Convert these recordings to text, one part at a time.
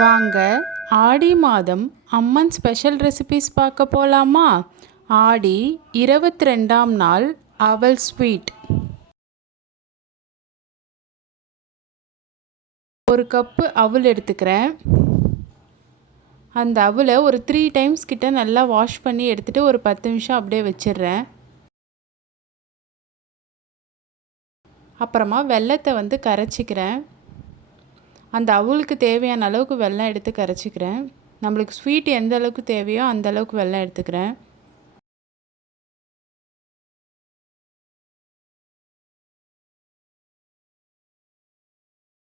வாங்க ஆடி மாதம் அம்மன் special recipes பார்க்க போகலாமா ஆடி இருபத்தி ரெண்டாம் நாள் அவல் ஸ்வீட் ஒரு கப்பு அவல் எடுத்துக்கிறேன். அந்த அவலை ஒரு த்ரீ டைம்ஸ் கிட்ட நல்லா வாஷ் பண்ணி எடுத்துகிட்டு ஒரு பத்து நிமிஷம் அப்படியே வச்சிடுறேன். அப்புறமா வெள்ளத்தை வந்து கரைச்சிக்கிறேன். அந்த அவளுக்கு தேவையான அளவுக்கு வெள்ளம் எடுத்து கரைச்சிக்கிறேன். நம்மளுக்கு ஸ்வீட் எந்த அளவுக்கு தேவையோ அந்த அளவுக்கு வெள்ளம் எடுத்துக்கிறேன்.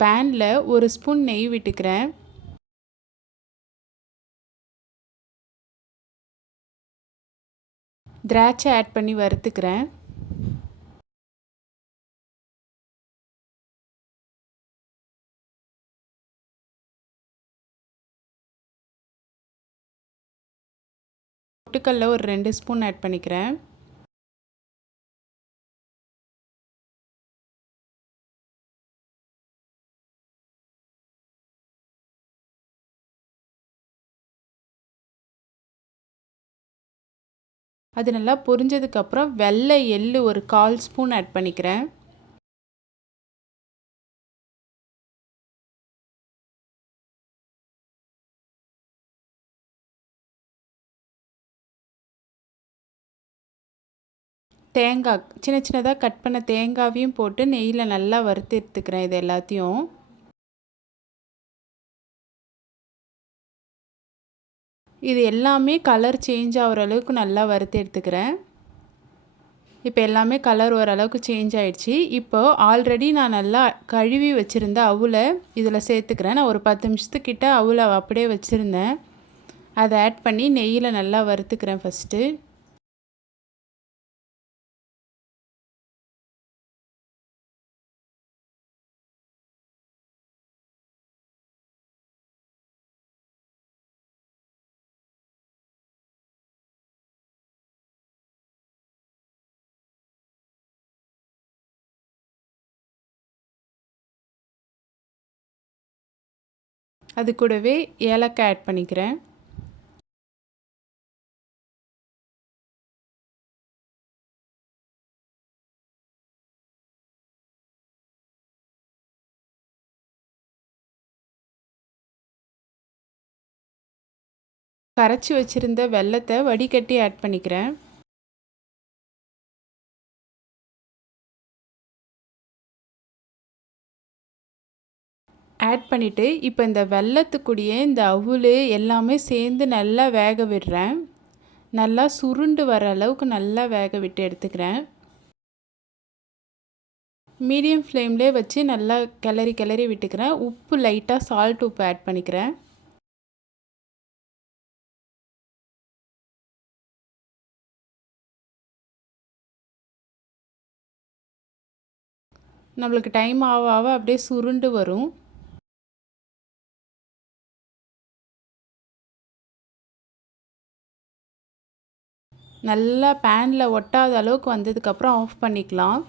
பேனில் ஒரு ஸ்பூன் நெய் விட்டுக்கிறேன். திராட்சை ஆட் பண்ணி வறுத்துக்கிறேன். பொட்டுக்கல்ல ஒரு ரெண்டு ஸ்பூன் ஆட் பண்ணிக்கிறேன். அது நல்லா பொரிஞ்சதுக்கப்புறம் வெள்ளை எள்ளு ஒரு கால் ஸ்பூன் ஆட் பண்ணிக்கிறேன். தேங்காய் சின்ன சின்னதாக கட் பண்ண தேங்காவையும் போட்டு நெய்யில் நல்லா வறுத்து எடுத்துக்கிறேன் இது எல்லாத்தையும். இது எல்லாமே கலர் சேஞ்ச் ஆகிற அளவுக்கு நல்லா வறுத்து எடுத்துக்கிறேன். இப்போ எல்லாமே கலர் ஓரளவுக்கு சேஞ்ச் ஆகிடுச்சி இப்போது ஆல்ரெடி நான் நல்லா கழுவி வச்சுருந்த அவுலை இதில் சேர்த்துக்கிறேன். நான் ஒரு பத்து நிமிஷத்துக்கிட்ட அவுலை அப்படியே வச்சுருந்தேன். அதை ஆட் பண்ணி நெய்யில் நல்லா வறுத்துக்கிறேன் ஃபஸ்ட்டு அது கூடவே ஏலக்காய் ஆட் பண்ணிக்கிறேன். கரைச்சி வச்சுருந்த வெள்ளத்தை வடிகட்டி ஆட் பண்ணிக்கிறேன். ஆட் பண்ணிவிட்டு இப்போ இந்த வெள்ளத்துக்குடியே இந்த அவுள் எல்லாமே சேர்ந்து நல்லா வேக விடுறேன். நல்லா சுருண்டு வர அளவுக்கு நல்லா வேக விட்டு எடுத்துக்கிறேன். மீடியம் ஃப்ளேம்லேயே வச்சு நல்லா கிளறி கிளறி விட்டுக்கிறேன். உப்பு லைட்டாக சால்ட் உப்பு ஆட் பண்ணிக்கிறேன். நம்மளுக்கு டைம் ஆக ஆக அப்படியே சுருண்டு வரும். நல்லா பேனில் ஒட்டாத அளவுக்கு வந்ததுக்கப்புறம் ஆஃப் பண்ணிக்கலாம்.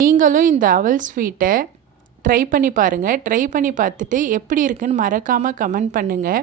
நீங்களும் இந்த அவல் ஸ்வீட்டை ட்ரை பண்ணி பாருங்கள் ட்ரை பண்ணி பார்த்துட்டு எப்படி இருக்குன்னு மறக்காமல் கமெண்ட் பண்ணுங்கள்